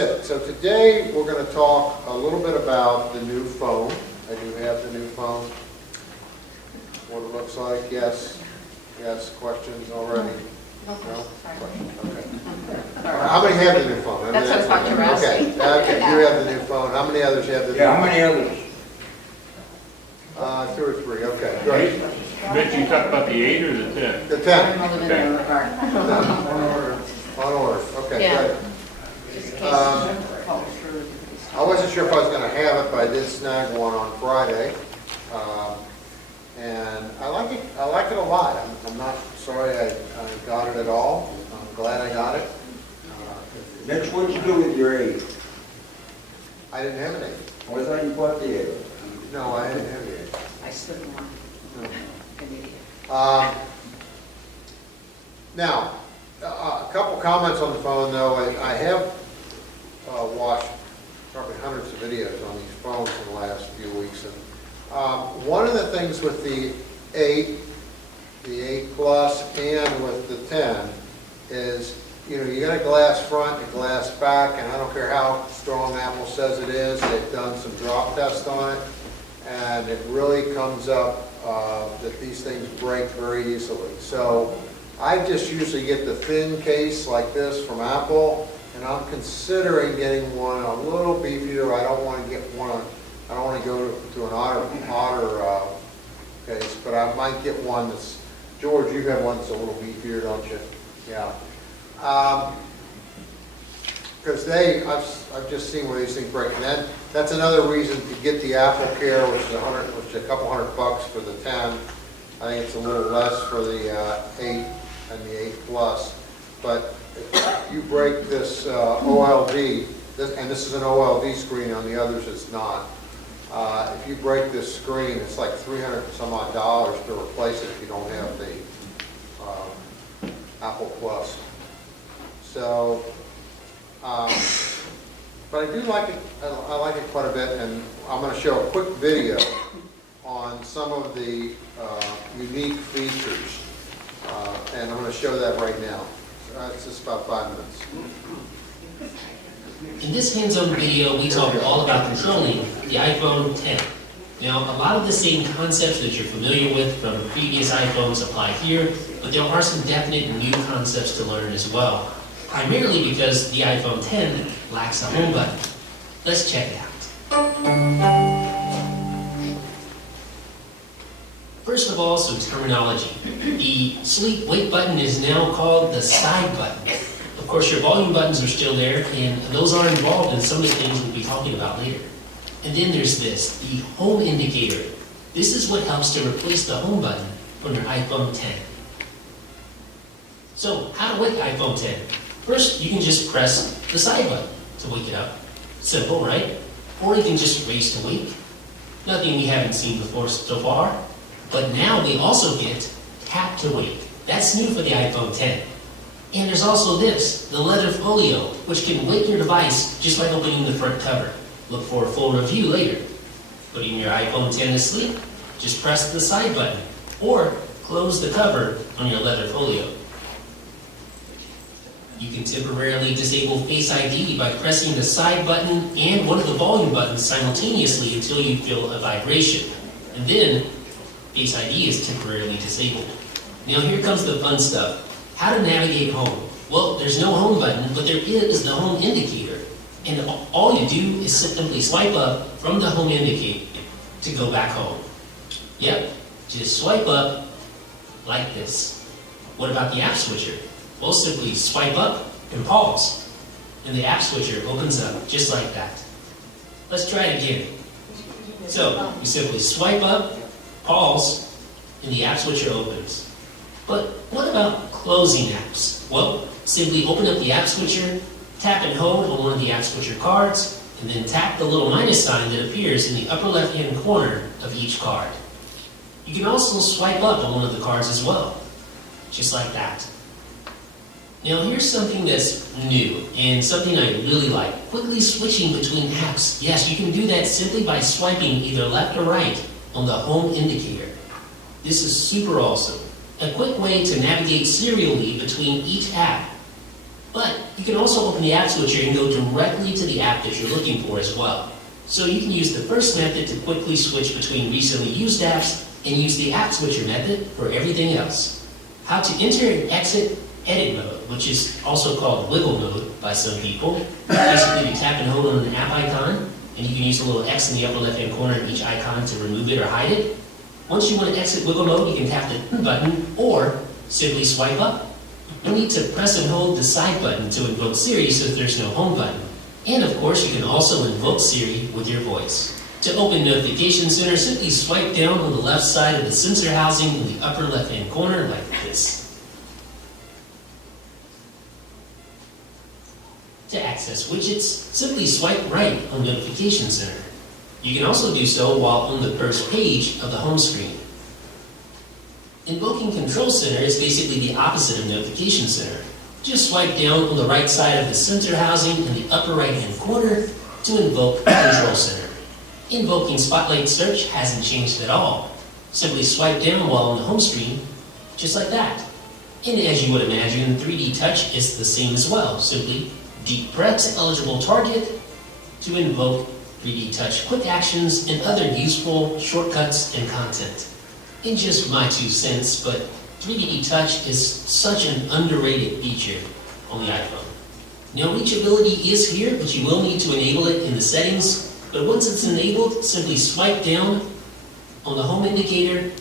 So today we're going to talk a little bit about the new phone. I do have the new phone. What it looks like, yes. Yes, questions already? No? Okay. How many have the new phone? That's what I thought you were asking. Okay, you have the new phone. How many others have the new phone? Yeah, how many others? 2 or 3, okay, great. Mitch, you talked about the 8 or the 10? The 10. I'm living in the regard. On order, okay, Yeah. good. Just in case Um, it falls through. I wasn't sure if I was going to have it, but I did snag one on Friday. And I like it a lot. I'm not sorry I got it at all. I'm glad I got it. Mitch, what'd you do with your 8? I didn't have an 8. I thought you bought the 8. No, I didn't have an 8. I slipped one. No. An idiot. Now, a couple comments on the phone, though. I have watched probably hundreds of videos on these phones in the last few weeks. And one of the things with the 8 Plus, and with the 10 is, you got a glass front and glass back, and I don't care how strong Apple says it is. They've done some drop tests on it, and it really comes up that these things break very easily. So I just usually get the thin case like this from Apple, and I'm considering getting one a little beefier. I don't want to get one, I don't want to go to an otter case, but I might get one that's, George, you have one that's a little beefier, don't you? Yeah. Because I've just seen where these things break, and that's another reason to get the Apple Care, which is a couple $100 for the 10. I think it's a little less for the 8 and the 8 Plus. But if you break this OLD, and this is an OLD screen, on the others it's not. If you break this screen, it's like $300 and some odd to replace it if you don't have the Apple Plus. So, but I do like it. I like it quite a bit, and I'm going to show a quick video on some of the unique features, and I'm going to show that right now. It's just about 5 minutes. In this hands-on video, we talk all about controlling the iPhone 10. Now, a lot of the same concepts that you're familiar with from previous iPhones apply here, but there are some definite new concepts to learn as well, primarily because the iPhone 10 lacks a home button. Let's check it out. First of all, some terminology. The sleep wake button is now called the side button. Of course, your volume buttons are still there, and those are involved in some of the things we'll be talking about later. And then there's this, the home indicator. This is what helps to replace the home button on your iPhone 10. So, how to wake iPhone 10? First, you can just press the side button to wake it up. Simple, right? Or you can just raise to wake. Nothing we haven't seen before so far. But now we also get tap to wake. That's new for the iPhone 10. And there's also this, the leather folio, which can wake your device just by opening the front cover. Look for a full review later. Putting your iPhone 10 to sleep, just press the side button, or close the cover on your leather folio. You can temporarily disable Face ID by pressing the side button and one of the volume buttons simultaneously until you feel a vibration. And then, Face ID is temporarily disabled. Now here comes the fun stuff. How to navigate home. Well, there's no home button, but there is the home indicator. And all you do is simply swipe up from the home indicator to go back home. Yep, just swipe up like this. What about the app switcher? Well, simply swipe up and pause. And the app switcher opens up just like that. Let's try it again. So, you simply swipe up, pause, and the app switcher opens. But what about closing apps? Well, simply open up the app switcher, tap and hold on one of the app switcher cards, and then tap the little minus sign that appears in the upper left-hand corner of each card. You can also swipe up on one of the cards as well, just like that. Now here's something that's new, and something I really like. Quickly switching between apps. Yes, you can do that simply by swiping either left or right on the home indicator. This is super awesome. A quick way to navigate serially between each app. But You can also open the app switcher and go directly to the app that you're looking for as well. So you can use the first method to quickly switch between recently used apps and use the app switcher method for everything else. How to enter and exit edit mode, which is also called wiggle mode by some people. Basically, you tap and hold on an app icon, and you can use a little X in the upper left-hand corner of each icon to remove it or hide it. Once you want to exit wiggle mode, you can tap the button or simply swipe up. You'll need to press and hold the side button to invoke Siri since there's no home button. And of course, you can also invoke Siri with your voice. To open Notification Center, simply swipe down on the left side of the sensor housing in the upper left-hand corner like this. To access widgets, simply swipe right on Notification Center. You can also do so while on the first page of the home screen. Invoking Control Center is basically the opposite of Notification Center. Just swipe down on the right side of the sensor housing in the upper right-hand corner to invoke Control Center. Invoking Spotlight Search hasn't changed at all. Simply swipe down while on the home screen, just like that. And as you would imagine, 3D Touch is the same as well. Simply deep press eligible target to invoke 3D Touch quick actions and other useful shortcuts and content. In just my 2 cents, but 3D Touch is such an underrated feature on the iPhone. Now, reachability is here, but you will need to enable it in the settings. But once it's enabled, simply swipe down on the home indicator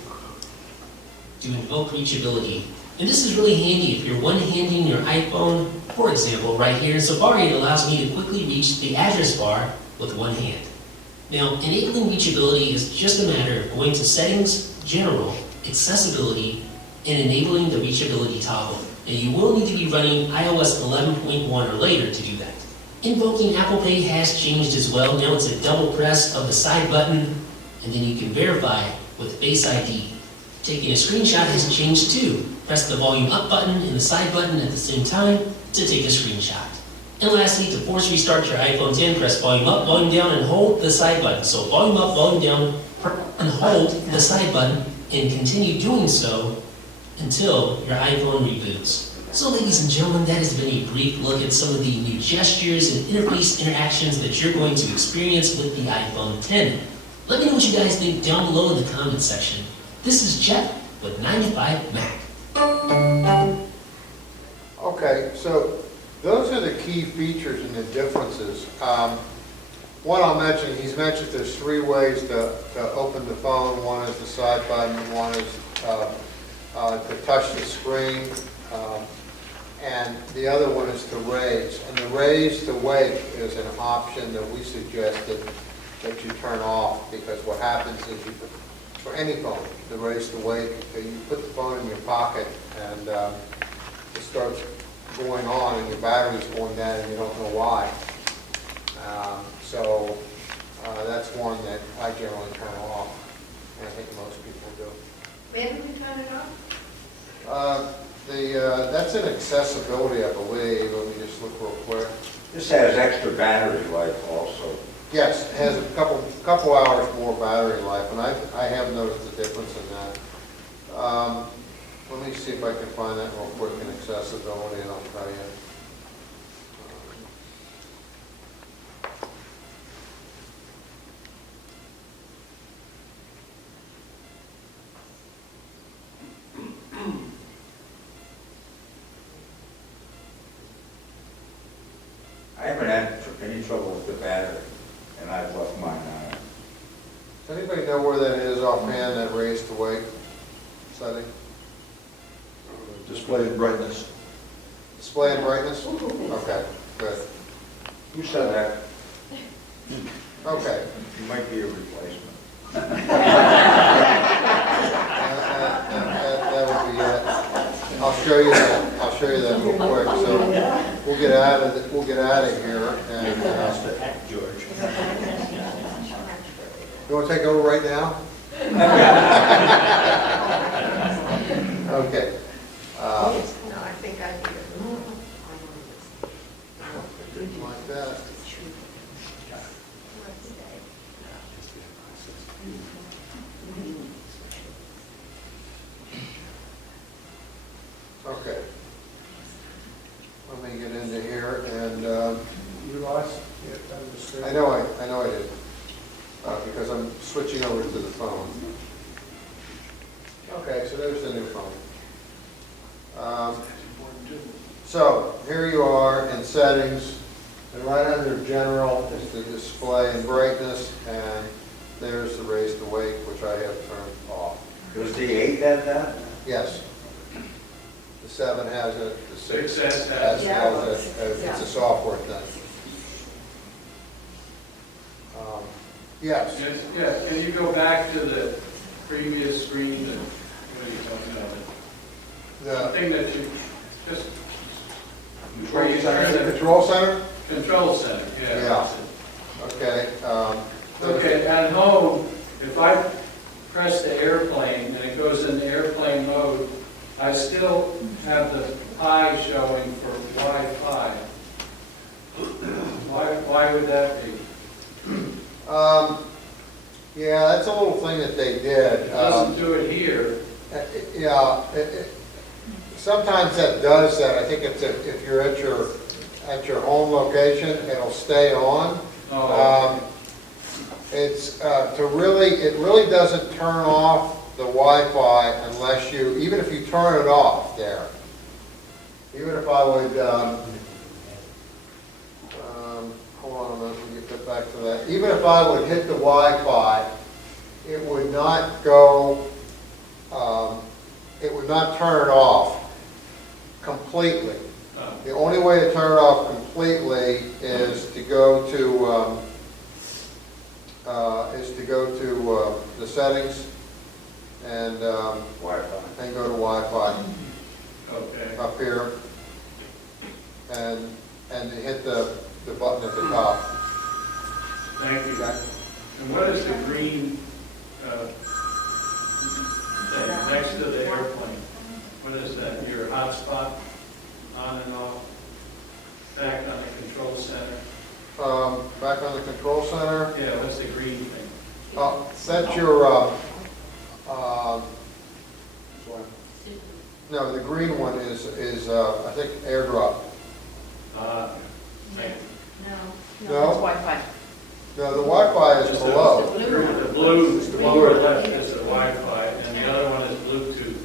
to invoke reachability. And this is really handy if you're one-handing your iPhone. For example, right here in Safari, it allows me to quickly reach the address bar with one hand. Now, enabling reachability is just a matter of going to Settings, General, Accessibility, and enabling the reachability toggle. And you will need to be running iOS 11.1 or later to do that. Invoking Apple Pay has changed as well. Now it's a double press of the side button, and then you can verify with Face ID. Taking a screenshot has changed too. Press the volume up button and the side button at the same time to take a screenshot. And lastly, to force restart your iPhone X, press volume up, volume down, and hold the side button. So volume up, volume down, and hold the side button, and continue doing so until your iPhone reboots. So ladies and gentlemen, that has been a brief look at some of the new gestures and interface interactions that you're going to experience with the iPhone X. Let me know what you guys think down below in the comment section. This is Jeff with 95 Mac. Okay, so those are the key features and the differences. One I'll mention, he's mentioned there's 3 ways to open the phone. One is the side button, one is to touch the screen, and the other one is to raise. And the raise to wake is an option that we suggested that you turn off, because what happens is for any phone, the raise to wake, you put the phone in your pocket and it starts going on and your battery's going down and you don't know why. So that's one that I generally turn off, and I think most people do. When do we turn it off? That's in accessibility, I believe. Let me just look real quick. This has extra battery life also. Yes, it has a couple hours more battery life, and I have noticed the difference in that. Let me see if I can find that real quick in accessibility, and I'll tell you. I haven't had any trouble with the battery, and I've left mine on. Does anybody know where that is offhand, that raise to wake setting? Display brightness. Display and brightness? Okay, good. Who said that? Okay. You might be a replacement. That would be it. I'll show you that. I'll show you that real quick. So we'll get out of here. And George. you want to take over right now? Okay. No, I think I do. Like that. Okay. Let me get into here I know I did, because I'm switching over to the phone. Okay, so there's the new phone. So, here you are in settings, and right under general is the display and brightness, and there's the raise to wake, which I have turned off. Does the 8 have that? Yes. The 7 has it, the 6 6S has has it, it's a software thing. Yes. Yeah, can you go back to the previous screen, and what are you talking about? The The thing that you, just, where you turn the control center? control center, yeah. Yeah. Okay. Okay, at home, if I press the airplane and it goes in airplane mode, I still have the pi showing for Wi-Fi. Why would that be? Yeah, that's a little thing that they did. It doesn't do it here. Yeah, sometimes that does that. I think it's if you're at your home location, it'll stay on. Oh, It's it really doesn't turn off the Wi-Fi unless even if you turn it off there. Even if I would, hold on a minute, let me get back to that. Even if I would hit the Wi-Fi, it would not go, it would not turn it off completely. oh. The only way to turn it off completely is to go to the settings and Wi-Fi. and go to Wi-Fi Okay. up here and hit the button at the top. Thank you. Okay. And what is the green thing next to the airplane? What is that? Your hotspot on and off? Back on the control center? Back on the control center. Yeah, what's the green thing? That's your, no, the green one is I think AirDrop. Thank you. No? No, it's Wi-Fi. No, the Wi-Fi is Just below. The blue, the lower left is the Wi-Fi, and the other one is Bluetooth.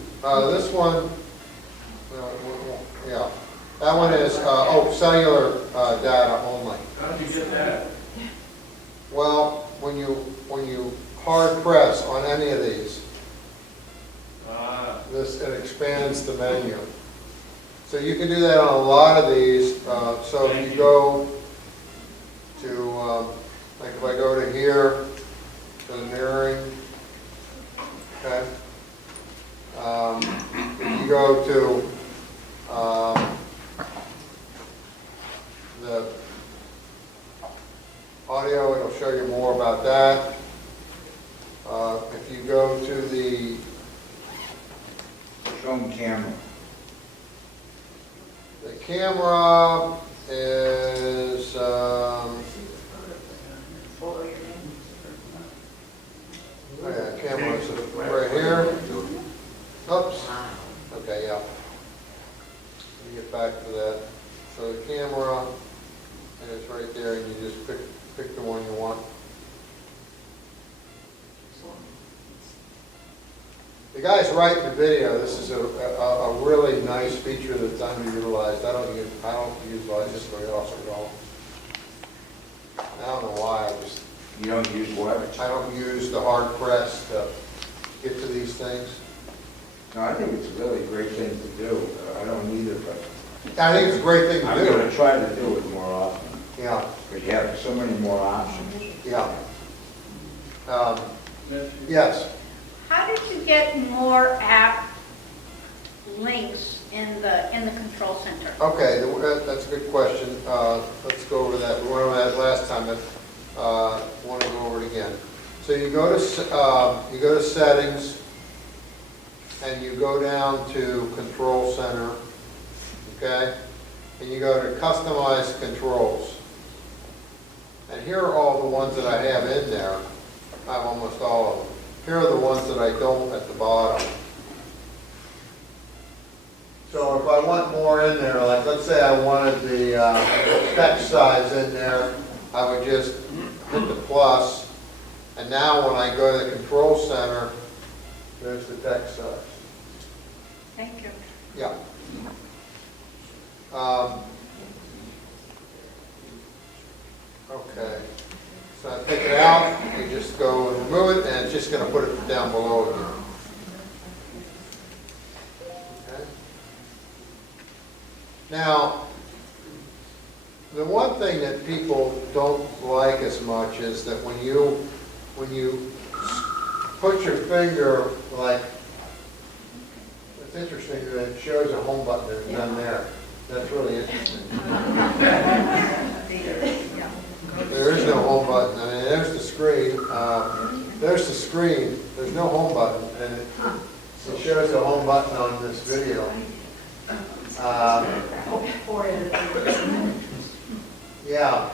This one, yeah, that one is, cellular data only. How did you get that? Well, when you hard press on any of these, it expands the menu. So you can do that on a lot of these. So if you go to, like if I go to here, to the mirroring, okay. If you go to the audio, it'll show you more about that. If you go to the Show them camera. camera is, camera is right here. Oops. Okay, yeah. Let me get back to that. So the camera, and it's right there, and you just pick the one you want. The guy's writing the video. This is a really nice feature that's underutilized. I don't utilize this very often at all. I don't know why. You don't use what? I don't use the hard press to get to these things. No, I think it's a really great thing to do. I don't either, but I think it's a great thing to I'm do. going to try to do it more often. Yeah, Because you have so many more options. yeah. Yes. How did you get more app links in the control center? Okay, that's a good question. Let's go over that. We went over that last time, but want to go over it again. So you go to settings, and you go down to control center, okay? And you go to customize controls. And here are all the ones that I have in there. I have almost all of them. Here are the ones that I don't at the bottom. So if I want more in there, like let's say I wanted the text size in there, I would just hit the plus, and now when I go to the control center, there's the text size. Thank you. Yeah. Okay. So I take it out, you just go and remove it, and it's just going to put it down below again. Okay. Now, the one thing that people don't like as much is that when you put your finger, like, it's interesting that it shows a home button, there's none there. That's really interesting. There is no home button. I mean, there's the screen. There's the screen. There's no home button, and it shows a home button on this video. Yeah,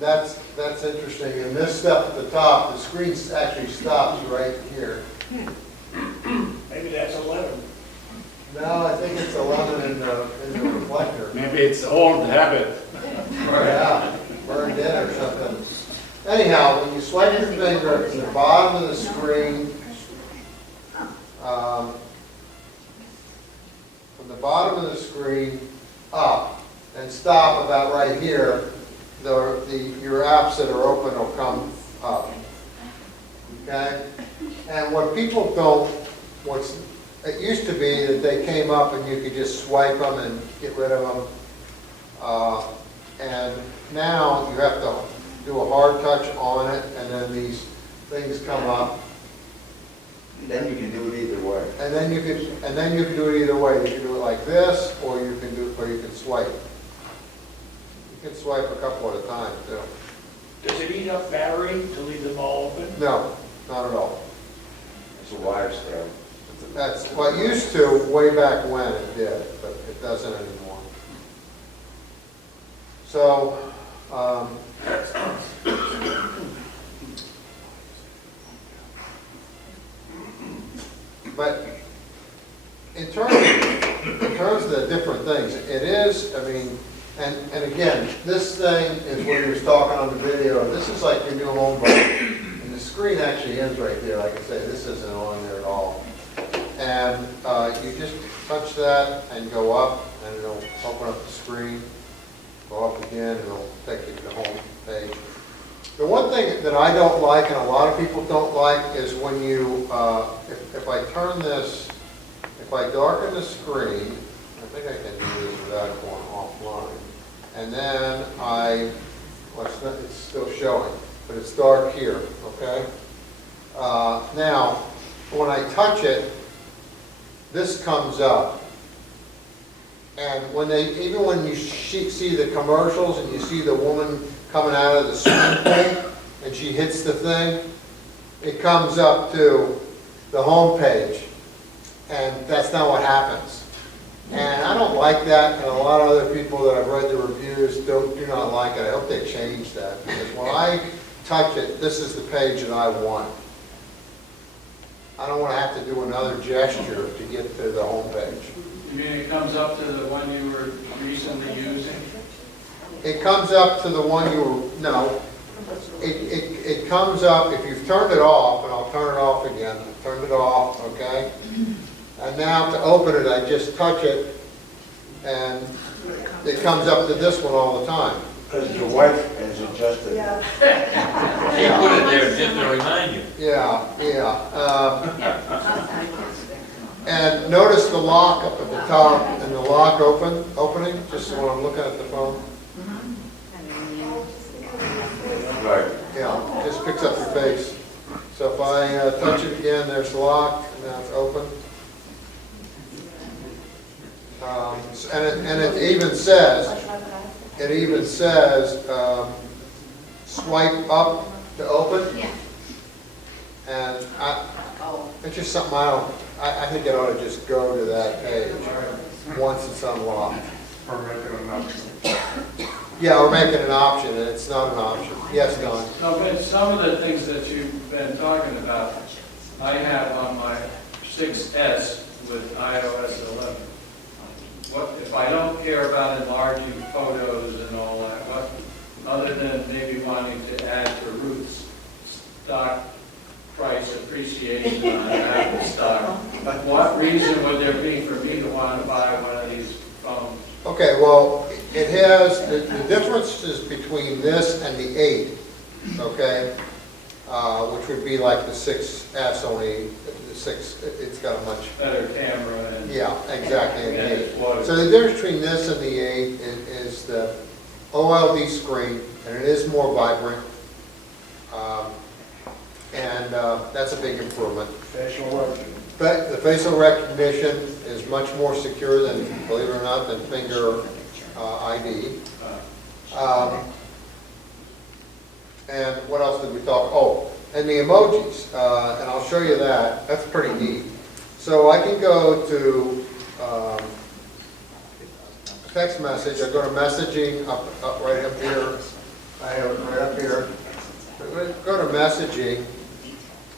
that's interesting. And this stuff at the top, the screen actually stops right here. Maybe that's 11. No, I think it's 11 in the reflector. Maybe it's old habit. Yeah, burned in or something. Anyhow, when you swipe your finger to the bottom of the screen, from the bottom of the screen up and stop about right here, your apps that are open will come up. Okay? And what people don't, it used to be that they came up and you could just swipe them and get rid of them. And now you have to do a hard touch on it, and then these things come up. Then you can do it either way. And then you can do it either way. You can do it like this, or you can swipe. You can swipe a couple at a time too. Does it eat up battery to leave them all open? No, not at all. It's a wire stab. That's what used to way back when it did, but it doesn't anymore. So, but in terms of the different things, it is, I mean, and again, this thing is what he was talking on the video. This is like your new home button, and the screen actually ends right there. Like I say, this isn't on there at all. And you just touch that and go up, and it'll open up the screen. Go up again, and it'll take you to the home page. The one thing that I don't like, and a lot of people don't like, is when you, if I turn this, if I darken the screen, I think I can do this without going offline. And then it's still showing, but it's dark here, okay? Now, when I touch it, this comes up. And even when you see the commercials and you see the woman coming out of the swimming pool and she hits the thing, it comes up to the home page. And that's not what happens. And I don't like that, and a lot of other people that I've read the reviews do not like it. I hope they change that, because when I touch it, this is the page that I want. I don't want to have to do another gesture to get to the home page. You mean it comes up to the one you were recently using? It comes up to the one no. It comes up, if you've turned it off, and I'll turn it off again, turned it off, okay? And now to open it, I just touch it, and it comes up to this one all the time. Because your wife has adjusted. Yeah. She put it there just to remind you. Yeah. And notice the lock up at the top and the lock opening, just when I'm looking at the phone. Right. Yeah, just picks up your face. So if I touch it again, there's the lock, and now it's open. And it even says, swipe up to open. Yeah. And it's just something I think it ought to just go to that page once it's unlocked. Or make it an option. Yeah, or make it an option, and it's not an option. Yes, Don? No, but some of the things that you've been talking about, I have on my 6S with iOS 11. What if I don't care about enlarging photos and all that? other than maybe wanting to add to Ruth's stock price appreciation on Apple stock, what reason would there be for me to want to buy one of these phones? Okay, well, it has, the differences between this and the 8, okay, which would be like the 6S only, the 6, it's got a much, Better camera and. yeah, exactly. and the And 8. it's what- So the difference between this and the 8 is the OLED screen, and it is more vibrant. And that's a big improvement. Facial recognition. But the facial recognition is much more secure than, believe it or not, than finger ID. And what else did we talk? Oh, and the emojis, and I'll show you that. That's pretty neat. So I can go to text message. I go to messaging up right up here. I have it right up here. I'm going to go to messaging,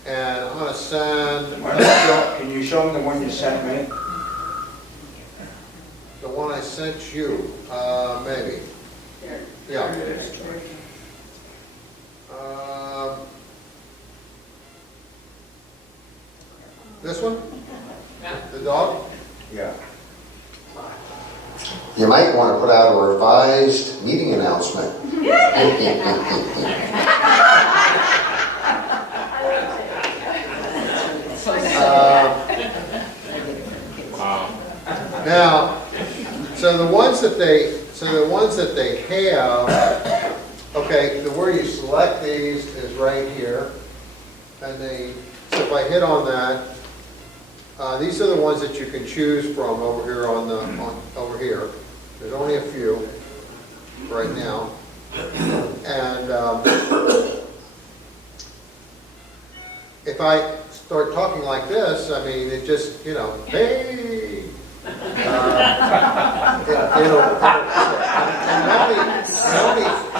and I'm going to send Can you show them the one you sent me? the one I sent you, maybe. Yeah. This one? The dog? Yeah. You might want to put out a revised meeting announcement. Now, so the ones that they have, okay, where you select these is right here, and so if I hit on that, these are the ones that you can choose from over here over here. There's only a few right now, and if I start talking like this, I mean, it just, hey.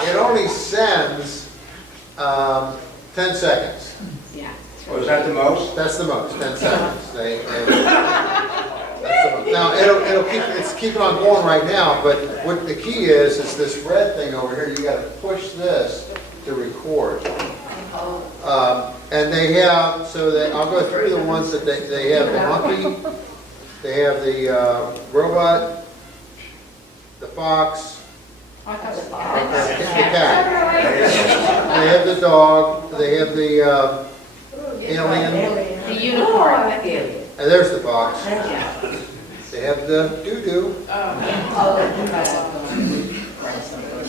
It only sends 10 seconds. Yeah. Was that the most? That's the most, 10 seconds. That's the most. Now, it's keeping on going right now, but what the key is this red thing over here. You got to push this to record. And they have, I'll go through the ones that they have the monkey, they have the robot, the fox, the cat. They have the dog, they have the alien, The unicorn. and there's the fox. They have the doo-doo.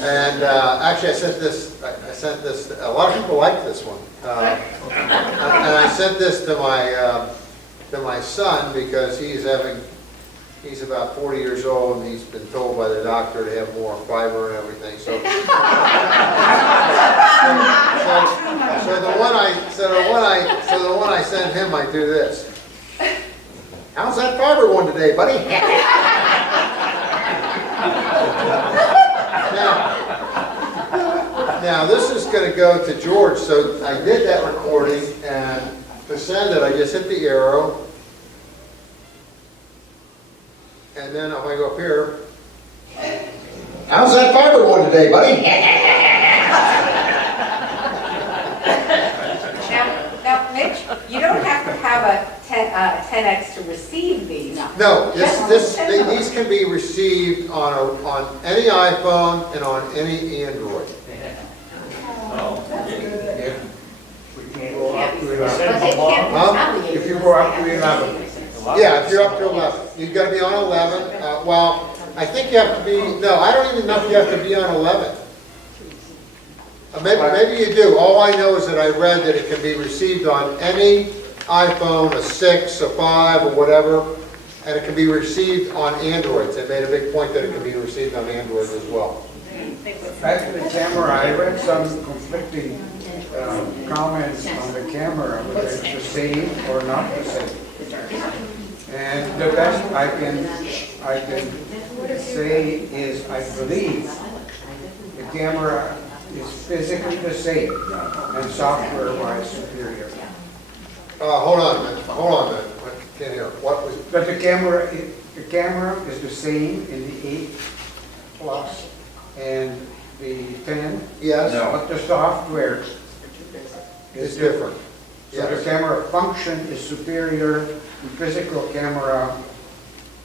And actually, I sent this, a lot of people like this one. And I sent this to my son because he's about 40 years old and he's been told by the doctor to have more fiber and everything. So the one I sent him, I do this. How's that fiber one today, buddy? Now this is going to go to George. So I did that recording, and to send it, I just hit the arrow. And then if I go up here, how's that fiber one today, buddy? Now, Mitch, you don't have to have a 10X to receive these. No, these can be received on any iPhone and on any Android. We can't go up to But 11. they can't retaliate. If you go up to 11. Yeah, if you're up to 11. You've got to be on 11. Well, I think you have to be, no, I don't even know if you have to be on 11. Maybe you do. All I know is that I read that it can be received on any iPhone, a 6, a 5, or whatever, and it can be received on Androids. They made a big point that it can be received on Android as well. Back to the camera, I read some conflicting comments on the camera, whether it's the same or not the same. And the best I can say is I believe the camera is physically the same and software-wise superior. Hold on a minute. I can't hear. What was? But the camera is the same in the 8 Plus, and the 10, Yes, No. but the software it's different. So the Yes, camera function is superior, the physical camera,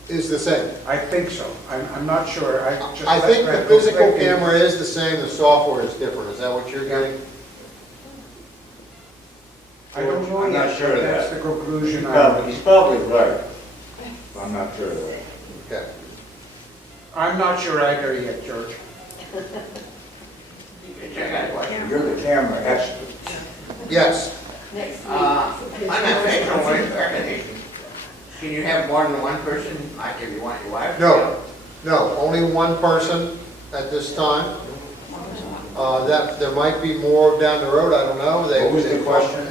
is the same. I think so. I'm not sure. I think the read physical conflicting- camera is the same, the software is different. Is that what you're getting? I don't know I'm not yet, sure but of that's that. the conclusion I He's probably right. I'm not sure of that. Okay. I'm not sure either yet, George. You're the camera expert. Yes, On that facial voice recognition, can you have more than one person, like if you want your wife? no, only one person at this time. That, there might be more down the road, I don't know. What was the question?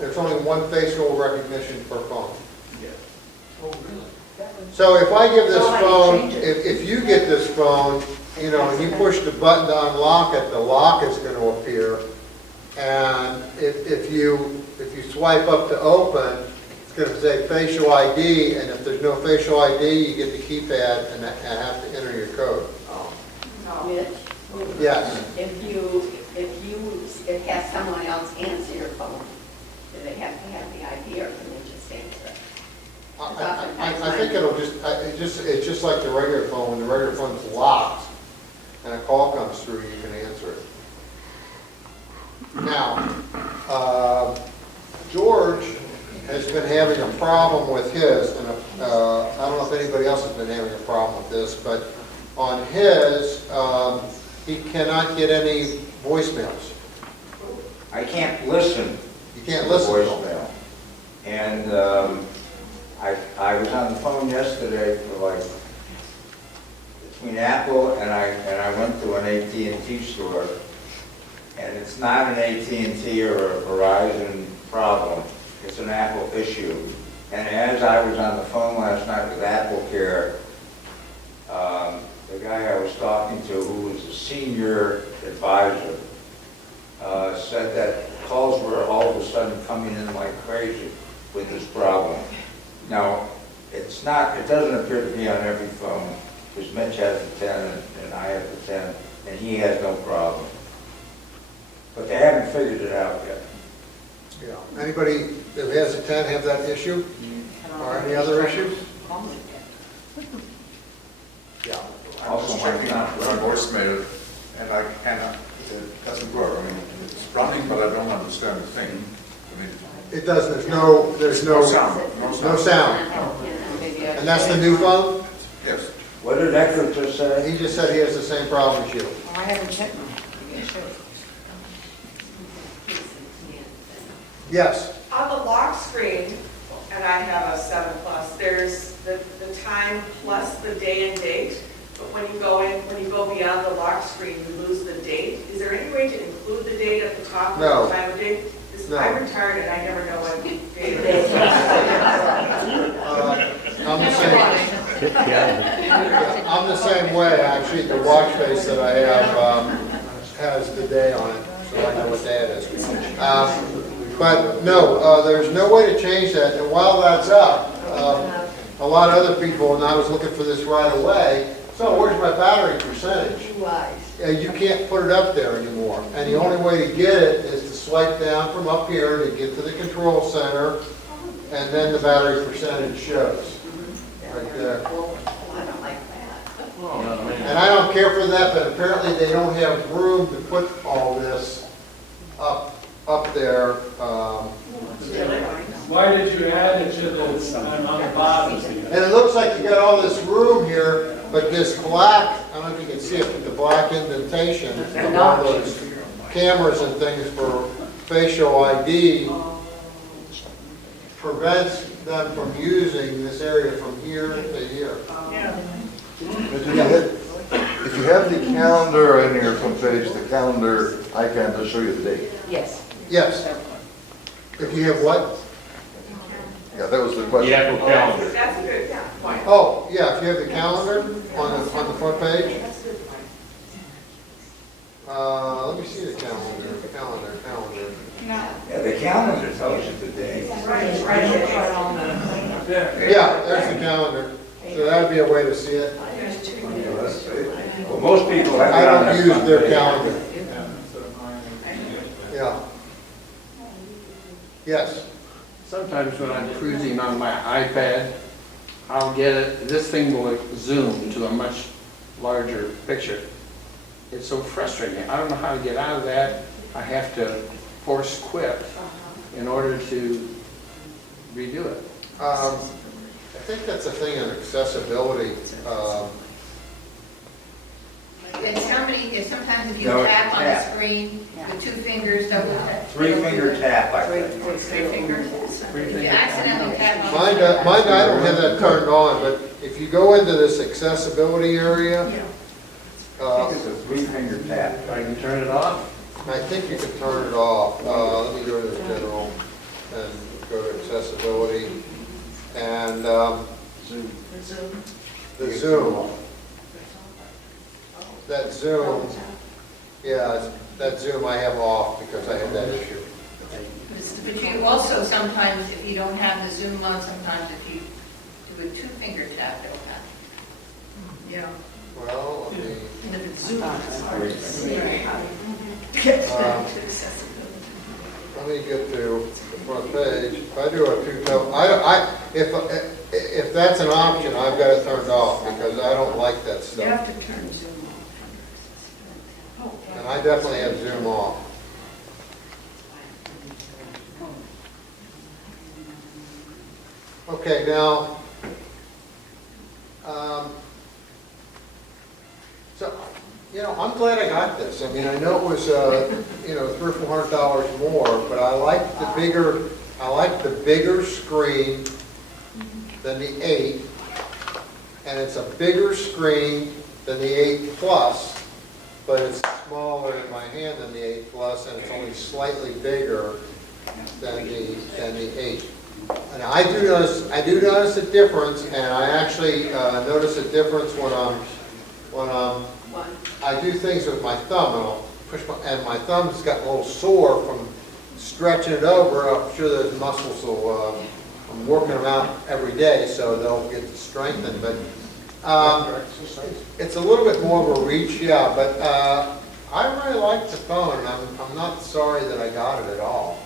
There's only one facial recognition per phone. So if I give this phone, if you get this phone, you know, and you push the button to unlock it, the lock is going to appear. And if you swipe up to open, it's going to say facial ID, and if there's no facial ID, you get the keypad and have to enter your code. Mitch, Yes. if have someone else answer your phone, do they have to have the ID or can they just answer? I think it's just like the regular phone. When the regular phone's locked and a call comes through, you can answer it. Now, George has been having a problem with his, and I don't know if anybody else has been having a problem with this, but on his, he cannot get any voicemails. I can't listen. You can't to the listen to them. voicemail. And I was on the phone yesterday for like, between Apple and I went to an AT&T store, and it's not an AT&T or a Verizon problem, it's an Apple issue. And as I was on the phone last night with Apple Care, the guy I was talking to, who was a senior advisor, said that calls were all of a sudden coming in like crazy with this problem. Now, it doesn't appear to be on every phone, because Mitch has the 10 and I have the 10, and he has no problem. But they haven't figured it out yet. Yeah. Anybody that has a 10 have that issue? Or any other issues? Yeah. Also, I'm checking mine's not my voicemail, and I cannot, it doesn't work. I mean, it's running, but I don't understand the thing. I mean, It doesn't, there's no sound, no sound. And that's the new phone? Yes. What did Eckert just say? He just said he has the same problem as you. I haven't checked them. Yes, On the lock screen, and I have a 7 Plus, there's the time plus the day and date, but when you go beyond the lock screen, you lose the date. Is there any way to include the date at the top No. of the time of day? No. I'm retired, I never know what date it is. I'm the same way, actually. The watch face that I have has the day on it, so I know what day it is. But no, there's no way to change that. And while that's up, a lot of other people, and I was looking for this right away, so where's my battery percentage? You can't put it up there anymore. And the only way to get it is to swipe down from up here to get to the control center, and then the battery percentage shows. Right there. I don't like that. And I don't care for that, but apparently they don't have room to put all this up there. Why did you add it to on the bottom? And it looks like you got all this room here, but this black, I don't know if you can see it, but the black indentation of all those cameras and things for facial ID prevents them from using this area from here to here. If you have the calendar on your front page, the calendar icon will show you the date. Yes. Yes. If you have what? Yeah, that was the question. The Apple calendar. That's a good point. Oh, yeah, if you have the calendar on the front page. Let me see the calendar. Yeah, the calendar tells you the day. Yeah, there's the calendar. So that'd be a way to see it. But most people have I it on don't their use front their page. calendar. Yeah. Yes. Sometimes when I'm cruising on my iPad, I'll get it, this thing will zoom to a much larger picture. It's so frustrating. I don't know how to get out of that. I have to force quit in order to redo it. I think that's a thing on accessibility. And sometimes if you No, tap on the tap. screen with 2 fingers, double tap. 3-finger tap, I think. If you accidentally tap on the Mine, screen. mine, I don't have that turned on, but if you go into this accessibility area, I think it's a 3-finger tap. I can turn it off. I think you can turn it off. Let me go to the general and go to accessibility. And the zoom. That zoom, yeah, that zoom I have off because I had that issue. But you also sometimes, if you don't have the zoom on, sometimes if you do a 2-finger tap, it'll happen. Yeah. Well, let me, And if it's zoomed, it's hard to see. let me get to the front page. If I do a two-tone, if that's an option, I've got it turned off because I don't like that You stuff. have to turn zoom And I definitely have zoom off. Okay, now, so, I'm glad I got this. I mean, I know it was, $300 or $400 more, but I like the bigger screen than the 8, and it's a bigger screen than the 8 Plus, but it's smaller in my hand than the 8 Plus, and it's only slightly bigger than the 8. And I do notice a difference, and I actually notice a difference when I do things with my thumb, and I'll push and my thumb's got a little sore from stretching it over. I'm sure those muscles will, I'm working them out every day, so they'll get strengthened, but it's a little bit more of a reach, yeah, but I really like the phone, and I'm not sorry that I got it at all.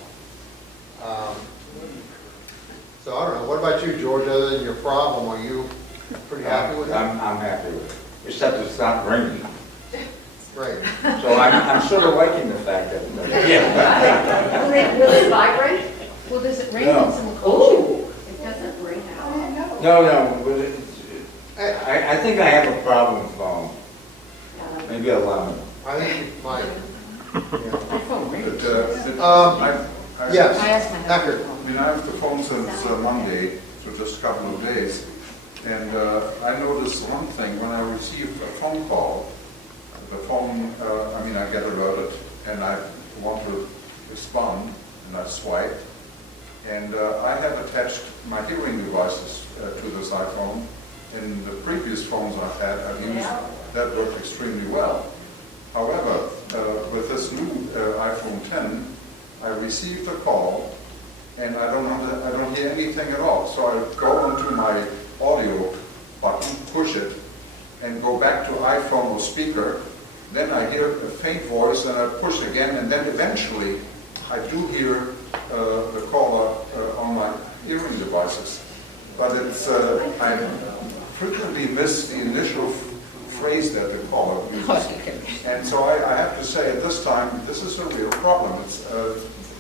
So I don't know, what about you, George, other than your problem, are you pretty happy with it? I'm happy with it, except it's not ringing. Great. So I'm sort of liking the fact that. Will it vibrate? Well, does it rain No. in some culture? It doesn't rain out. No, but I think I have a problem with phone. Maybe a lemon. I think you might. My phone rings. Yes, Eckert. I mean, I have the phone since Monday, so just a couple of days. And I noticed one thing, when I receive a phone call, the phone, I get alerted and I want to respond and I swipe. And I have attached my hearing devices to this iPhone. In the previous phones I've used, that worked extremely well. However, with this new iPhone 10, I received a call and I don't hear anything at all. So I go onto my audio button, push it, and go back to iPhone or speaker. Then I hear a faint voice and I push again, and then eventually I do hear the caller on my hearing devices. But it's, I frequently miss the initial phrase that the caller uses. And so I have to say at this time, this is a real problem. It's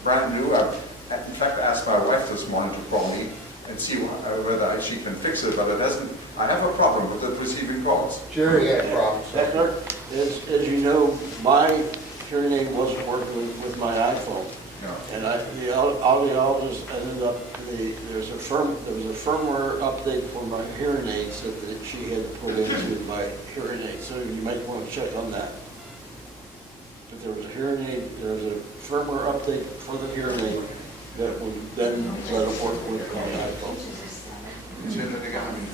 brand new. I've in fact asked my wife this morning to call me and see whether she can fix it, but it doesn't. I have a problem with it receiving calls. Jerry had problems. As you know, my hearing aid wasn't working with my iPhone. No. And the audiologist ended up, there was a firmware update for my hearing aids that she had put into my hearing aid, so you might want to check on that. If there was a hearing aid, there was a firmware update for the hearing aid that would then let it work with my iPhone. Say that again.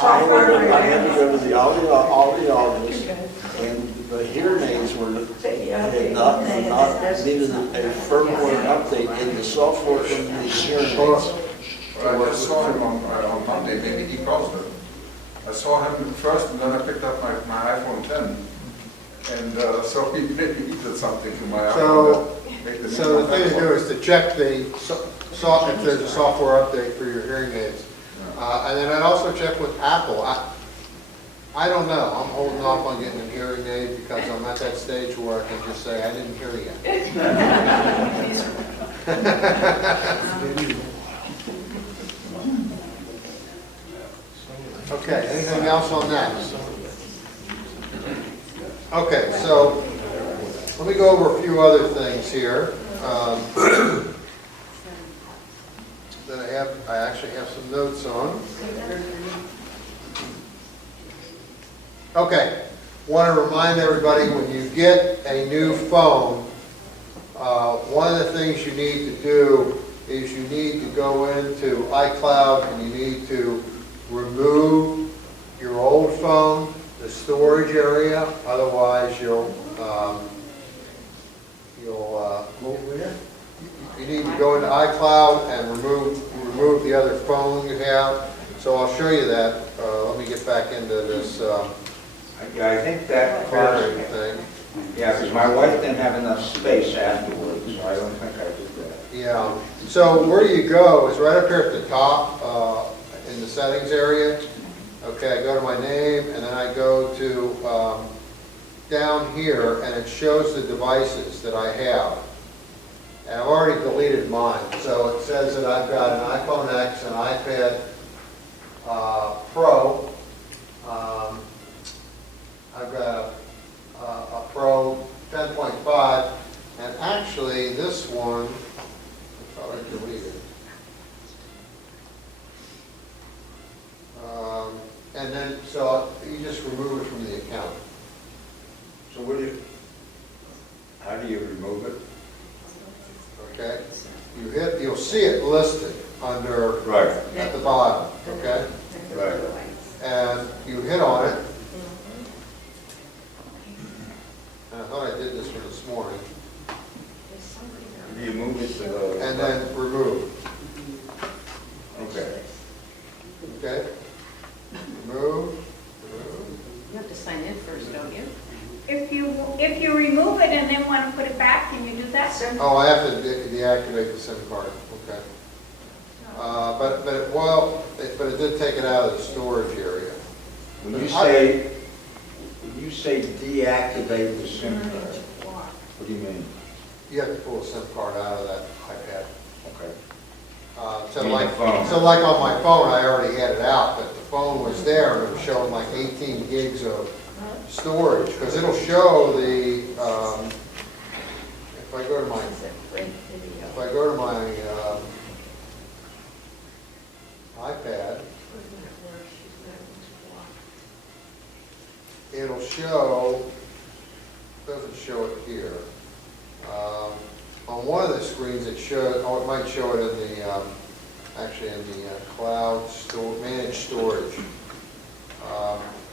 I had to go to the audiologist, and the hearing aids had not needed a firmware update in the software in the hearing aids. Well, I just saw him on Monday, maybe he caused it. I saw him first, and then I picked up my iPhone 10. And so he maybe he did something to my iPhone. So the thing to do is to check the, if there's a software update for your hearing aids. And then I'd also check with Apple. I don't know, I'm holding off on getting a hearing aid because I'm at that stage where I can just say, I didn't hear you. Okay, anything else on that? Okay, so let me go over a few other things here. That I actually have some notes on. Okay, want to remind everybody, when you get a new phone, one of the things you need to do is you need to go into iCloud and you need to remove your old phone, the storage area, otherwise you need to go into iCloud and remove the other phone you have. So I'll show you that. Let me get back into this. Yeah, I think that Clearing thing. Yeah, because my wife didn't have enough space afterwards, so I don't think I did that. Yeah. So where you go is right up here at the top in the settings area. Okay, I go to my name and then I go to down here and it shows the devices that I have. And I've already deleted mine. So it says that I've got an iPhone X, an iPad Pro. I've got a Pro 10.5, and actually this one, I thought I deleted. And then, so you just remove it from the account. So how do you remove it? Okay? You'll see it listed under, Right. at the bottom, okay? Right. And you hit on it. And I thought I did this one this morning. Do you move it to the... And then remove. Okay. Okay? Remove. You have to sign in first, don't you? If you remove it and then want to put it back, can you do that? Oh, I have to deactivate the SIM card. Okay. But it did take it out of the storage area. When you say deactivate the SIM card, what do you mean? You have to pull a SIM card out of that iPad. Okay. So You mean like the phone. so like on my phone, I already had it out, but the phone was there and it was showing like 18 gigs of storage, because it'll show the, if I go to my iPad, it'll show, doesn't show it here. On one of the screens it shows, it might show it in the, actually in the cloud managed storage.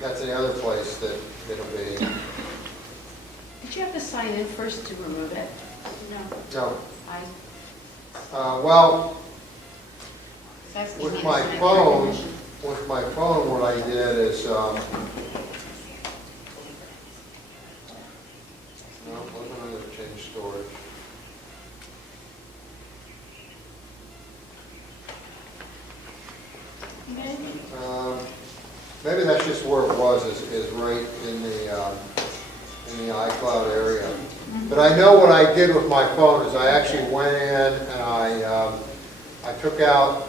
That's the other place that it'll be. Did you have to sign in first to remove it? No. I. With my phone, what I did is, no, wasn't going to change storage. Maybe that's just where it was, is right in the iCloud area. But I know what I did with my phone is I actually went in and I took out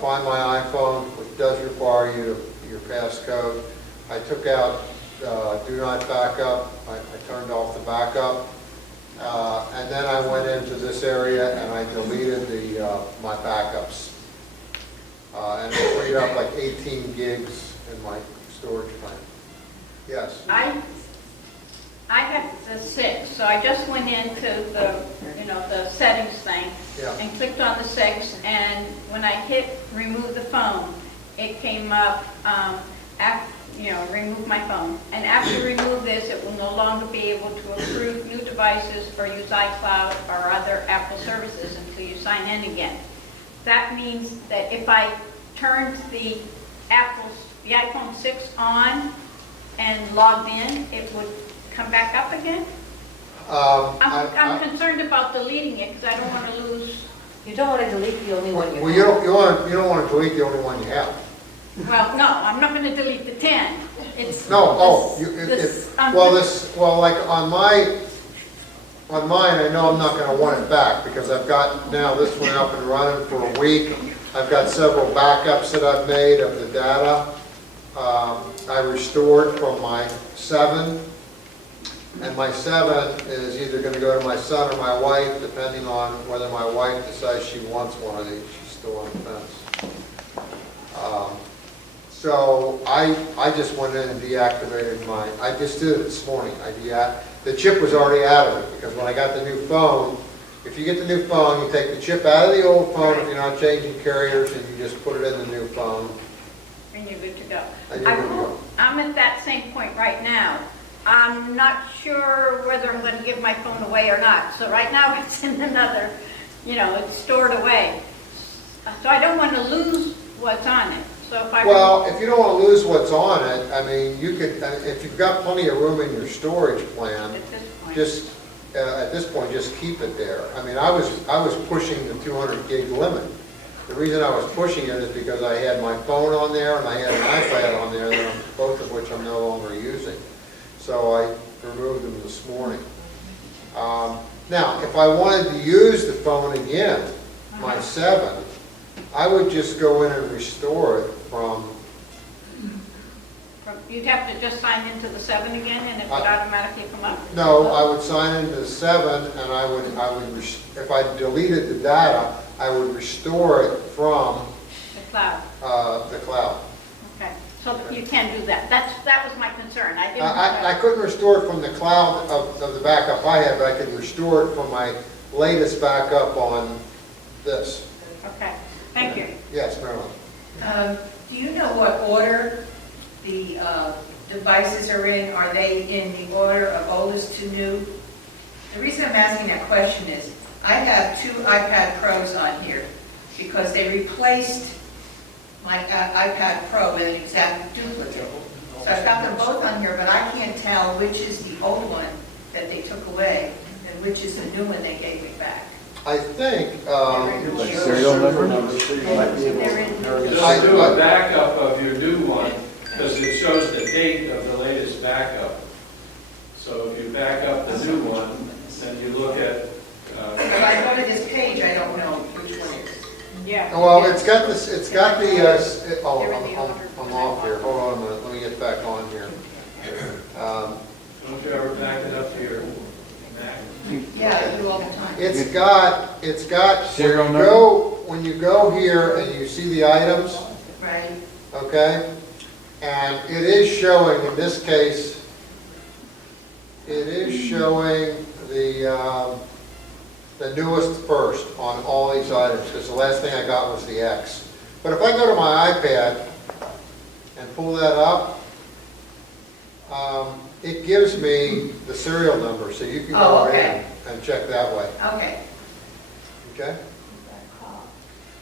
Find My iPhone, which does require your passcode. I took out Do Not Backup. I turned off the backup. And then I went into this area and I deleted my backups. And it freed up like 18 gigs in my storage plan. Yes? I have the 6, so I just went into the settings thing Yeah. and clicked on the 6, and when I hit remove the phone, it came up, remove my phone. And after you remove this, it will no longer be able to approve new devices or use iCloud or other Apple services until you sign in again. that means that if I turned the iPhone 6 on and logged in, it would come back up again? I'm concerned about deleting it because I don't want to lose. You don't want to delete the only one you Well, have. you don't want to delete the only one you have. Well, no, I'm not going to delete the 10. It's No, this- well, like on mine, I know I'm not gonna want it back because I've got now this one up and running for a week. I've got several backups that I've made of the data. I restored from my 7, and my 7 is either gonna go to my son or my wife, depending on whether my wife decides she wants one of these. She's still on the fence. So I just went in and deactivated mine. I just did it this morning. The chip was already out of it, because when I got the new phone, if you get the new phone, you take the chip out of the old phone if you're not changing carriers, and you just put it in the new phone. And you're good to go. And you're good to go. I'm at that same point right now. I'm not sure whether I'm going to give my phone away or not. So right now it's in another, it's stored away. So I don't want to lose what's on it. So Well, if you don't want to lose what's on it, I mean, you could, if you've got plenty of room in your storage plan, just, at this point, just keep it there. I mean, I was pushing the 200 gig limit. The reason I was pushing it is because I had my phone on there and I had an iPad on there, both of which I'm no longer using. So I removed them this morning. Now, if I wanted to use the phone again, my 7, I would just go in and restore it from... You'd have to just sign into the 7 again, and it would automatically come up? No, I would sign into the 7, and I would, if I deleted the data, I would restore it from The cloud. the cloud. Okay, so you can do that. That was my concern. I didn't. I couldn't restore it from the cloud of the backup I had, but I could restore it from my latest backup on this. Okay, thank you. Yes, Marilyn. Do you know what order the devices are in? Are they in the order of oldest to new? The reason I'm asking that question is I have 2 iPad Pros on here because they replaced my iPad Pro with an exact duplicate. So I've got them both on here, but I can't tell which is the old one that they took away and which is the new one they gave me back. I think... Like serial number? Just do a backup of your new one, because it shows the date of the latest backup. So if you back up the new one, then you look at... If I go to this page, I don't know which one it is. Yeah. Well, it's got the... I'm off here. Hold on a minute. Let me get back on here. Don't you ever back it up to your Mac? Yeah, I do all the time. It's got Serial when you go here and you see the items, Right. okay? And it is showing, in this case, it is showing the newest first on all these items, because the last thing I got was the X. But if I go to my iPad and pull that up, it gives me the serial number, so you can go in and check that way. Okay. Okay?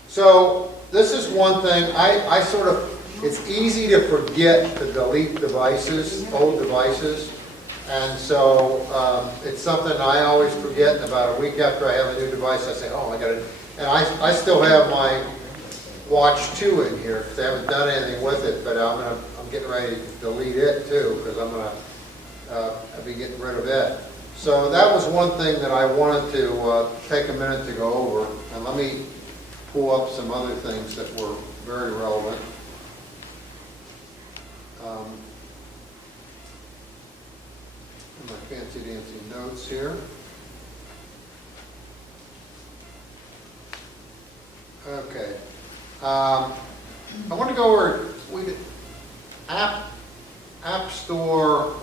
So this is one thing, I sort of, it's easy to forget to delete devices, old devices. And so it's something I always forget. And about a week after I have a new device, I say, oh, I got it. And I still have my Watch 2 in here because I haven't done anything with it, but I'm getting ready to delete it too because I'm going to be getting rid of it. So that was one thing that I wanted to take a minute to go over. And let me pull up some other things that were very relevant. My fancy dancy notes here. Okay. I want to go over App Store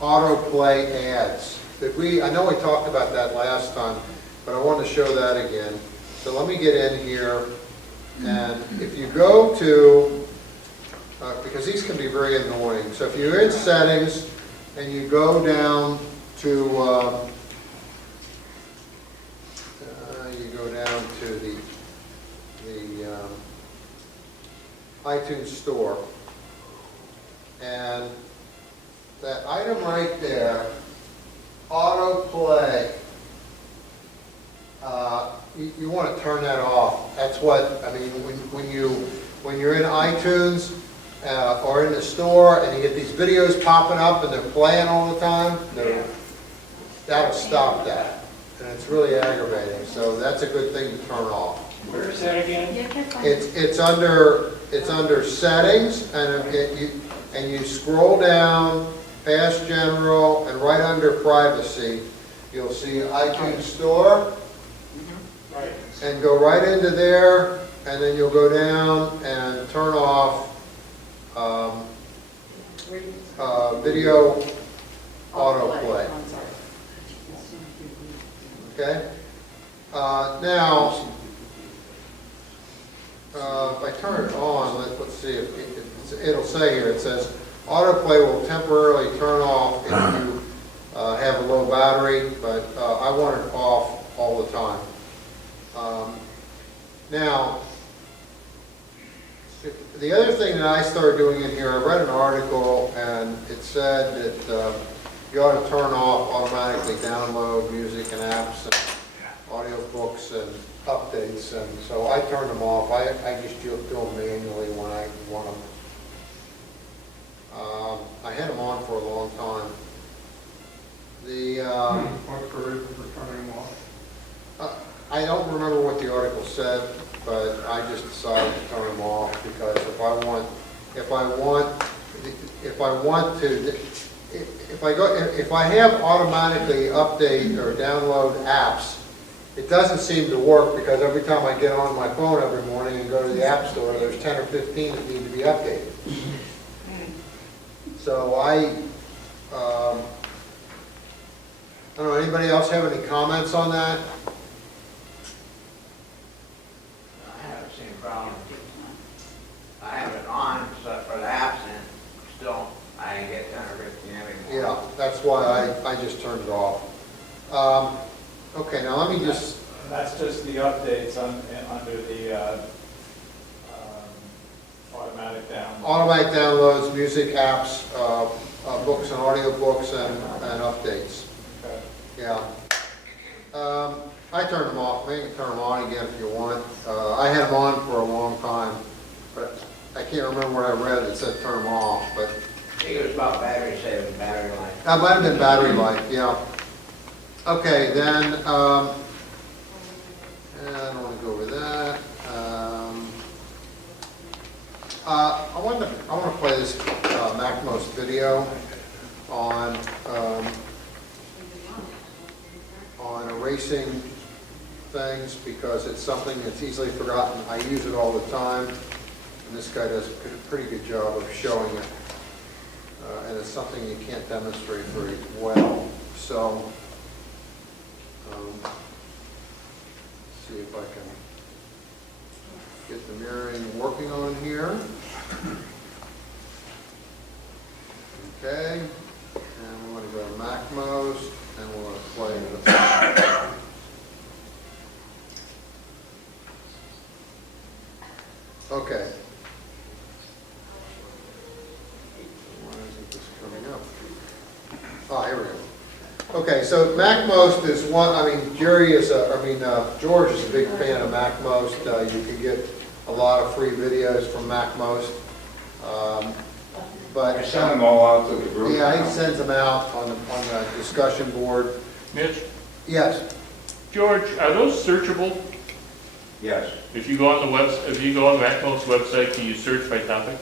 autoplay ads. I know we talked about that last time, but I want to show that again. So let me get in here, and if you go to, because these can be very annoying. So if you're in settings and you go down to iTunes Store. And that item right there, autoplay, you want to turn that off. That's what, I mean, when you're in iTunes or in the store and you get these videos popping up and they're playing all the time, that'll stop that. And it's really aggravating, so that's a good thing to turn off. Where is that again? It's under settings, and you scroll down past general, and right under privacy, you'll see iTunes Store, Right. and go right into there, and then you'll go down and turn off video autoplay. Okay? Now, if I turn it on, let's see, it'll say here, it says, autoplay will temporarily turn off if you have a low battery, but I want it off all the time. Now, the other thing that I started doing in here, I read an article and it said that you ought to turn off automatically download music and apps and audiobooks and updates, and so I turned them off. I just do them manually when I want them. I had them on for a long time. What's the reason for turning them off? I don't remember what the article said, but I just decided to turn them off because if I have automatically update or download apps, it doesn't seem to work because every time I get on my phone every morning and go to the App Store, there's 10 or 15 that need to be updated. So I don't know, anybody else have any comments on that? I have the same problem. I have it on, except for the apps, and still, I didn't get 10 or 15 anymore. Yeah, that's why I just turned it off. Okay, now let me just... That's just the updates under the automatic download. Automatic downloads, music, apps, books and audiobooks, and updates. Okay. Yeah. I turned them off. Maybe you can turn them on again if you want. I had them on for a long time, but I can't remember what I read that said turn them off. But I think it was about battery saving, battery life. that might have been battery life, yeah. Okay, then, I don't want to go over that. I want to play this MacMost video on erasing things because it's something that's easily forgotten. I use it all the time, and this guy does a pretty good job of showing it. And it's something you can't demonstrate very well. So, let's see if I can get the mirroring working on here. Okay, and we're going to go to MacMost, and we're going to play this. Okay. Why isn't this coming up? Oh, here we go. Okay, so MacMost is one, George is a big fan of MacMost. You can get a lot of free videos from MacMost. But I send them all out to the group. yeah, he sends them out on the discussion board. Mitch, Yes. George, are those searchable? Yes. If you go on MacMost's website, can you search by topic?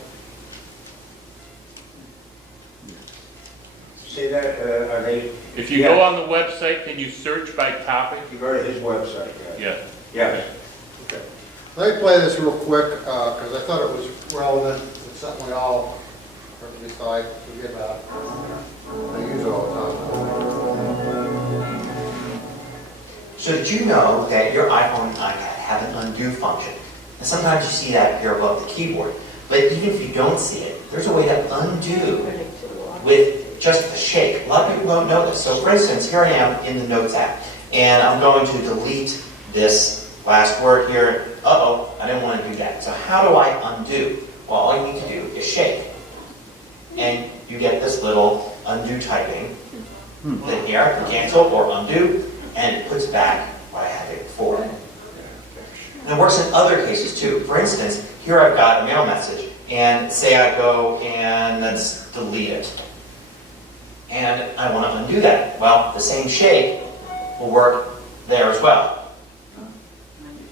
See that, are they? If you go on the website, can you search by topic? You go to his website, Yeah. Yes. Okay. Let me play this real quick because I thought it was relevant. It's something we all, or at least I forget about. I use it all the time. So did you know that your iPhone and iPad have an undo function? And sometimes you see that here above the keyboard. But even if you don't see it, there's a way to undo with just a shake. A lot of people don't know this. So for instance, here I am in the Notes app, and I'm going to delete this last word here. Uh-oh, I didn't want to do that. So how do I undo? Well, all you need to do is shake. And you get this little undo typing. Then here, cancel or undo, and it puts back what I had it before. And it works in other cases too. For instance, here I've got a mail message, and say I go and let's delete it. And I want to undo that. Well, the same shake will work there as well.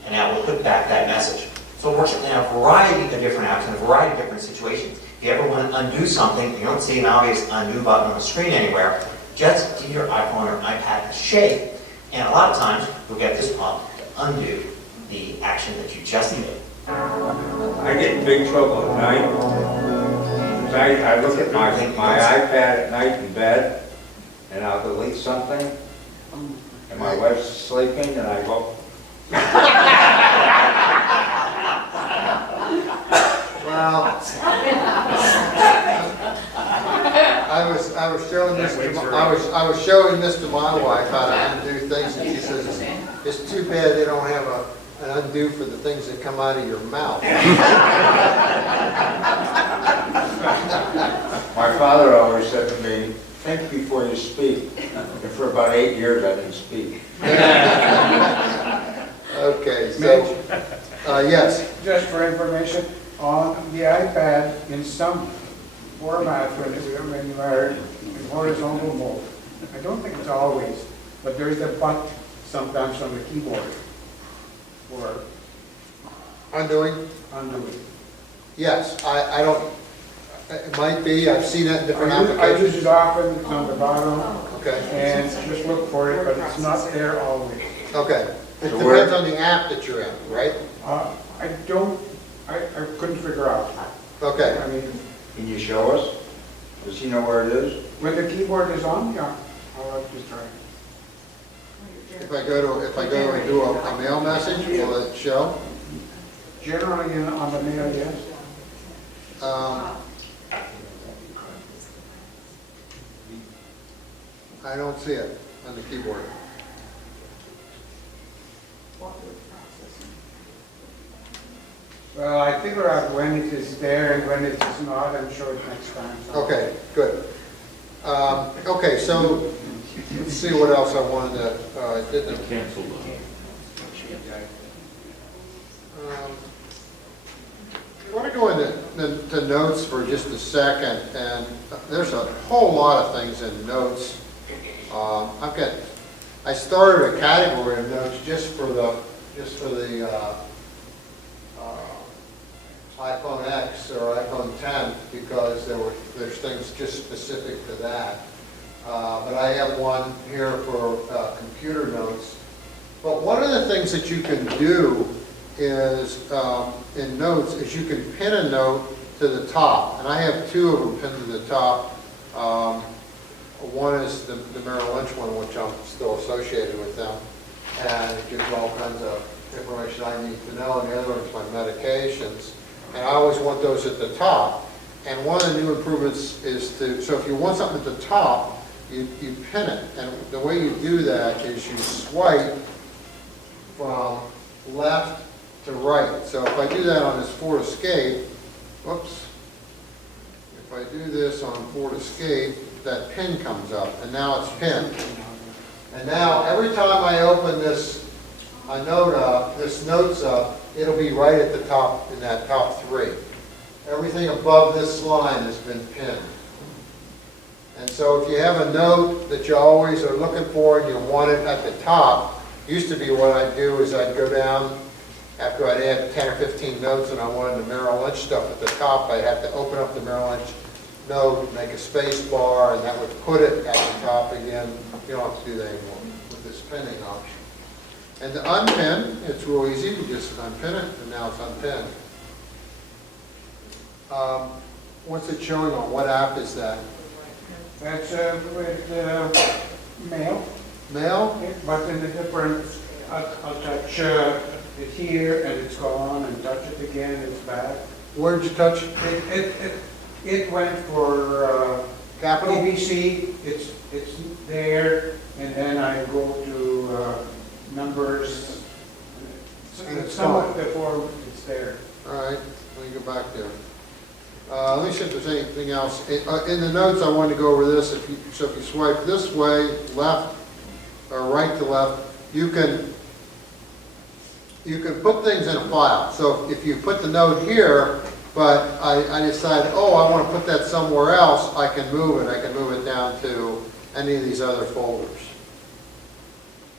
And that will put back that message. So it works in a variety of different apps in a variety of different situations. If you ever want to undo something, you don't see an obvious undo button on the screen anywhere, just give your iPhone or iPad a shake, and a lot of times you'll get this prompt to undo the action that you just did. I get in big trouble at night. 'Cause I look at my iPad at night in bed, and I'll delete something, and my wife's sleeping, and I go, Well, I was showing this to I was showing this to my wife, how to undo things, and she says, it's too bad they don't have an undo for the things that come out of your mouth. my father always said to me, think before you speak. And for about 8 years, I didn't speak. Okay, so, yes. Just for information, on the iPad, in some formats, when you are in horizontal mode, I don't think it's always, but there's a button sometimes on the keyboard for Undoing? undoing. Yes, I don't, it might be, I've seen it in different I use applications. it often, it's on the bottom, Okay, and just look for it, but it's not there always. okay. It So depends on the app that you're in, right? I couldn't figure out. Okay. I mean, Can you show us? Does he know where it is? when the keyboard is on, yeah, I'll have to try. If I go and do a mail message, will it show? Generally on the mail, yes. I don't see it on the keyboard. Well, I figure out when it is there and when it is not, and show it next time. So. Okay, good. Okay, so let's see what else I wanted to, didn't. Cancel I want to go into notes for just a second, and there's a whole lot of things in notes. I started a category of notes just for the iPhone X or iPhone 10 because there's things just specific to that. But I have one here for computer notes. But one of the things that you can do is in notes is you can pin a note to the top, and I have two of them pinned to the top. One is the Merrill Lynch one, which I'm still associated with them, and it gives all kinds of information I need to know, and the other one is my medications, and I always want those at the top. And one of the new improvements is so if you want something at the top, you pin it, and the way you do that is you swipe from left to right. So if I do that on this Ford Escape, whoops, if I do this on Ford Escape, that pin comes up, and now it's pinned. And now every time I open this note up, this notes up, it'll be right at the top, in that top three. Everything above this line has been pinned. And so if you have a note that you always are looking for and you want it at the top, used to be what I'd do is I'd go down, after I'd add 10 or 15 notes and I wanted the Merrill Lynch stuff at the top, I'd have to open up the Merrill Lynch note, make a space bar, and that would put it at the top again. You don't have to do that anymore with this pinning option. And to unpin, it's real easy. You just unpin it, and now it's unpinned. What's it showing on? What app is that? That's with mail. Mail? But in a different, I'll touch it here and it's gone, and touch it again, it's back. Where did you touch? It went for Capital? ABC, it's there, and then I go to numbers. And it's Some gone. of the form, it's there. All right, let me go back there. Let me see if there's anything else. In the notes, I wanted to go over this. So if you swipe this way, left, or right to left, you can put things in a file. So if you put the note here, but I decide, oh, I want to put that somewhere else, I can move it. I can move it down to any of these other folders.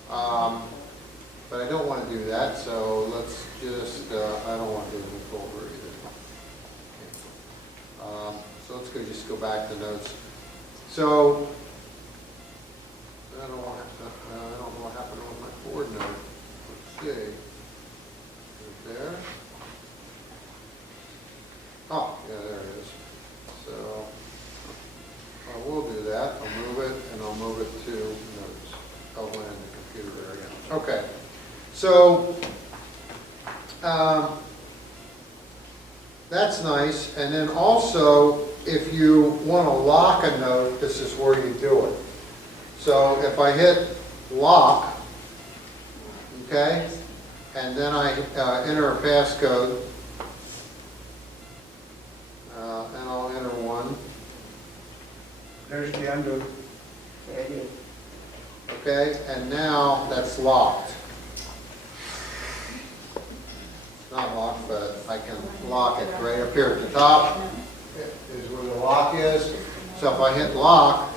But I don't want to do that, so let's just, I don't want to do a new folder either. So let's just go back to notes. So, I don't know what happened with my board note. Let's see. There. Oh, yeah, there it is. So, I will do that. I'll move it, and I'll move it to notes. I'll land the computer there again. Okay. So, that's nice. And then also, if you want to lock a note, this is where you do it. So if I hit lock, okay, and then I enter a passcode, and I'll enter one. There's the undo. There it is. Okay, and now that's locked. It's not locked, but I can lock it right up here at the top is where the lock is. So if I hit lock,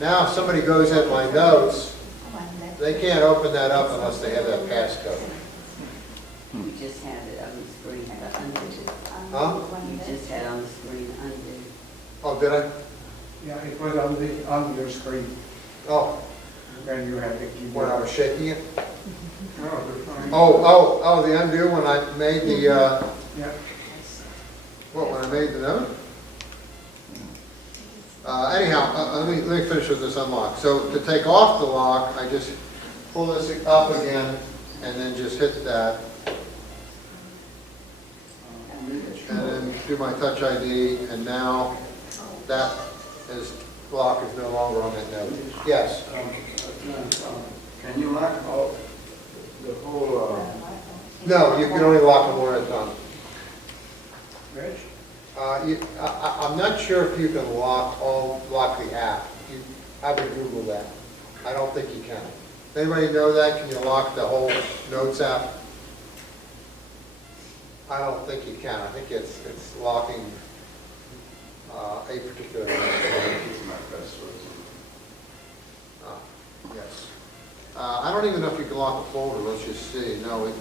now if somebody goes at my notes, they can't open that up unless they have that passcode. You just had it on the screen, the undo. Huh? You just had on the screen undo. Oh, did I? Yeah, it was on your screen Oh, when you had the keyboard. when I was shaking it? No, they're fine. Oh, the undo when I made the, Yeah. what, when I made the note? Anyhow, let me finish with this unlock. So to take off the lock, I just pull this up again and then just hit that. And then do my Touch ID, and now that lock is no longer on that note. Yes? Can you lock all, the whole, No, you can only lock them one at a time. Rich? I'm not sure if you can lock the app. I would Google that. I don't think you can. Anybody know that? Can you lock the whole Notes app? I don't think you can. I think it's locking a particular note. Yes. I don't even know if you can lock a folder. Let's just see. No, it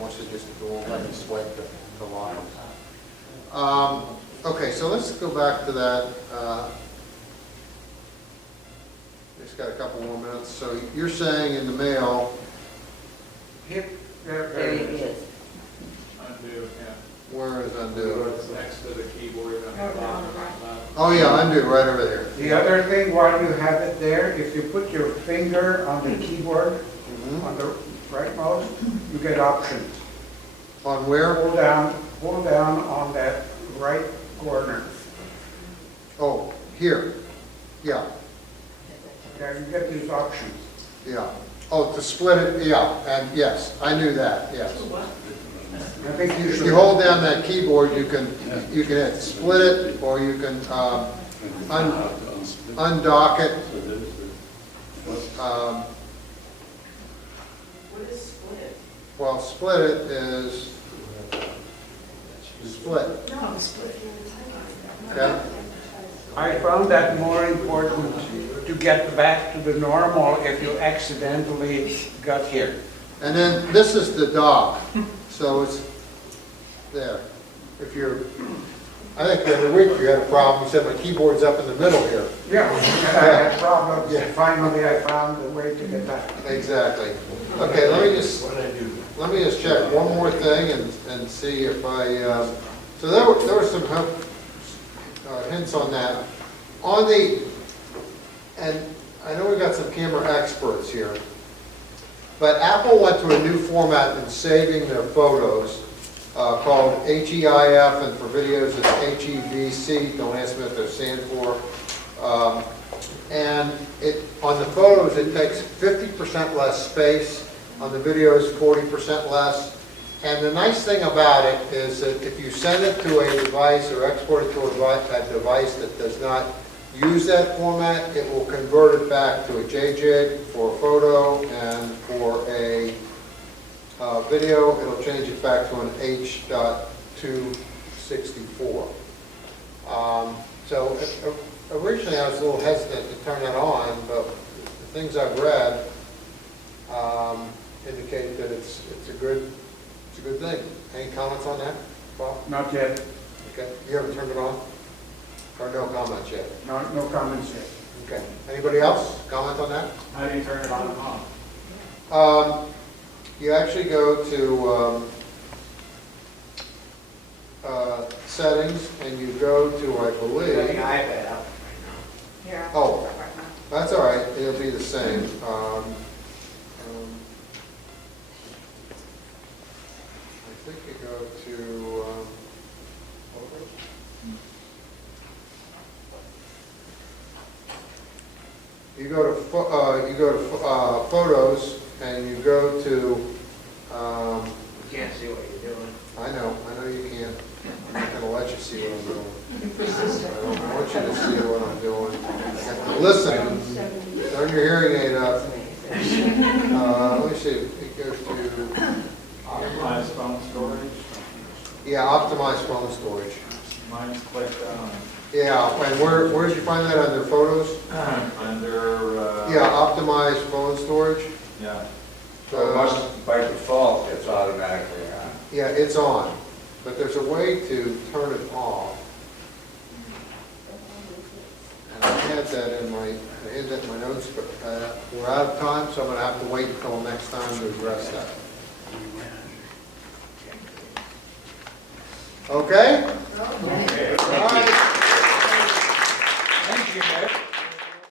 wants to just go on and swipe to lock them. Okay, so let's go back to that. Just got a couple more minutes. So you're saying in the mail. Hit, There it is. Undo, yeah. Where is undo? Next to the keyboard on the bottom. Oh yeah, undo right over there. the other thing, while you have it there, if you put your finger on the keyboard, on the rightmost, you get options. On where? Hold down on that right corner. Oh, here. Yeah, There you get these options. yeah. Oh, to split it, yeah, and yes, I knew that, yes. I think you If should. you hold down that keyboard, you can hit split it, or you can undock it. What is split? Well, split it is split, No, split. okay? I found that more important to get back to the normal if you accidentally got here. And then this is the dock, so it's there. If you're, I think the other week you had a problem, you said my keyboard's up in the middle here. Yeah, and I had problems. Yeah. Finally, I found a way to get back. Exactly. Okay, let me just check one more thing and see if I, so there were some hints on that. And I know we've got some camera experts here, but Apple went to a new format in saving their photos called HEIF, and for videos it's HEVC. Don't ask me what they stand for. And on the photos, it takes 50% less space. On the videos, 40% less. And the nice thing about it is that if you send it to a device or export it to a device that does not use that format, it will convert it back to a JPEG for a photo, and for a video, it'll change it back to an H.264. So originally I was a little hesitant to turn that on, but the things I've read indicate that it's a good thing. Any comments on that, Bob? Not yet. Okay, you haven't turned it on? Or no comments yet? No comments yet. Okay, anybody else comment on that? How do you turn it on and off? You actually go to settings, and you go to, I Got the believe, iPad up Here. oh, that's all right, it'll be the same. I think you go to, photos, and you go to, You can't see what you're doing. I know you can't. I'm not gonna let you see what I'm doing. I don't want you to see what I'm doing. Listen, turn your hearing aid up. Let me see, it goes to, Optimize phone storage. yeah, optimize phone storage. Mine's clicked on. Yeah, and where did you find that, under photos? Under, Yeah, optimize phone storage. yeah. So it must, by default, it's automatically on. Yeah, it's on, but there's a way to turn it off. And I had that in my notes, but we're out of time, so I'm gonna have to wait until next time to address that. Okay? Okay. All right. Thank you, Mitch.